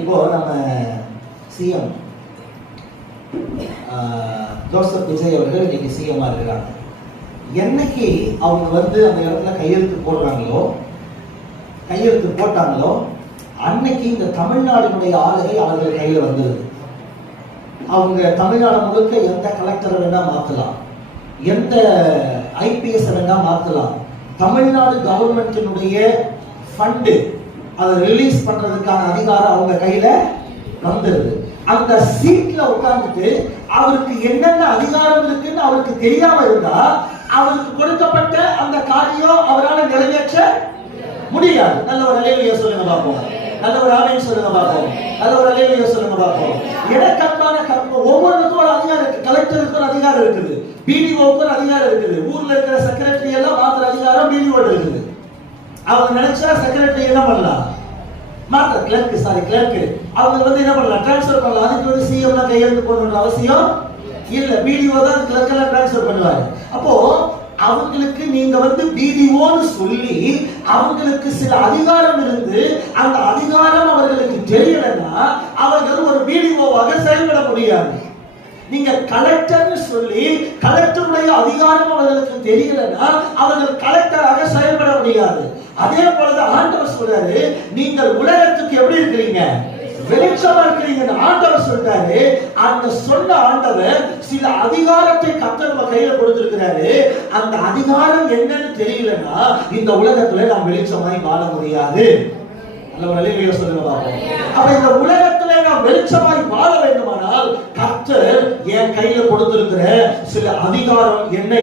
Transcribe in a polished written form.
இப்போ நம்ம CM Joseph Vijay அவர்கள் இன்னைக்கு சிஎம்மா இருக்கிறாங்க. என்னைக்கு அவங்க வந்து அந்த இடத்துல கையெழுத்து போட்டாங்களோ அன்னைக்கு இந்த தமிழ்நாட்டினுடைய ஆளுகை அவர்கள் கையில் வந்தது. அவங்க தமிழ்நாடு முழுக்க எந்த கலெக்டரை வேணா மாற்றலாம், எந்த ஐபிஎஸ் வேணா மாற்றலாம். தமிழ்நாடு கவர்மெண்டினுடைய ஃபண்டு அதை ரிலீஸ் பண்றதுக்கான அதிகாரம் அவங்க கையில வந்துருது. அந்த சீட்ல உட்கார்ந்துட்டு அவருக்கு என்னென்ன அதிகாரம் இருக்குன்னு அவருக்கு தெரியாம இருந்தா அவருக்கு கொடுக்கப்பட்ட அந்த காரியம் அவரால் நிறைவேற்ற முடியாது. நல்ல ஒரு அலையிலேயே சொல்லுங்க பார்ப்போம். நல்ல ஒரு ஆணையம் சொல்லுங்க பார்ப்போம். நல்ல ஒரு அலையிலேயே சொல்லுங்க பார்ப்போம். எனக்கன்பான ஒவ்வொருக்கும் ஒரு அதிகாரம் இருக்கு. கலெக்டருக்கு ஒரு அதிகாரம் இருக்குது, பிடிஓக்கு ஒரு அதிகாரம் இருக்குது, ஊர்ல இருக்கிற செக்ரட்டரி எல்லாம் மாத்திர அதிகாரம் பிடிஓ இருக்குது. அவங்க நினைச்சா செக்ரட்டரி என்ன பண்ணலாம், மாத்திர கிளர்க் அவங்க வந்து என்ன பண்ணலாம், டிரான்ஸ்பர் பண்ணலாம். அதுக்கு வந்து சிஎம் கையெழுத்து போடணுன்ற அவசியம் இல்ல. பிடிஓ தான் கிளர்க் எல்லாம் டிரான்ஸ்பர் பண்ணுவாரு. அப்போ அவங்களுக்கு நீங்க வந்து பிடிஓன்னு சொல்லி அவங்களுக்கு சில அதிகாரம் இருந்து அந்த அதிகாரம் அவர்களுக்கு தெரியலன்னா அவர்கள் ஒரு பிடிஓவாக செயல்பட முடியாது. நீங்க கலெக்டர்னு சொல்லி கலெக்டருடைய அதிகாரம் அவர்களுக்கு தெரியலன்னா அவர்கள் கலெக்டராக செயல்பட முடியாது. அதே போலதான் ஆண்டவர் சொல்றாரு, நீங்கள் உலகத்துக்கு எப்படி இருக்கிறீங்க, வெளிச்சமா இருக்கிறீங்க. ஆண்டவர் சொல்றாரு. அந்த சொன்ன ஆண்டவர் சில அதிகாரத்தை கர்த்தர் நம்ம கையில கொடுத்திருக்கிறாரு. அந்த அதிகாரம் என்னன்னு தெரியலன்னா இந்த உலகத்துல நாம் வெளிச்சமாய் வாழ முடியாது. அல்ல சொல்லுங்க பாப்போம். அப்ப இந்த உலகத்துல நாம் வெளிச்சமாய் வாழ வேண்டுமானால் கர்த்தர் என் கையில கொடுத்திருக்கிற சில அதிகாரம் என்ன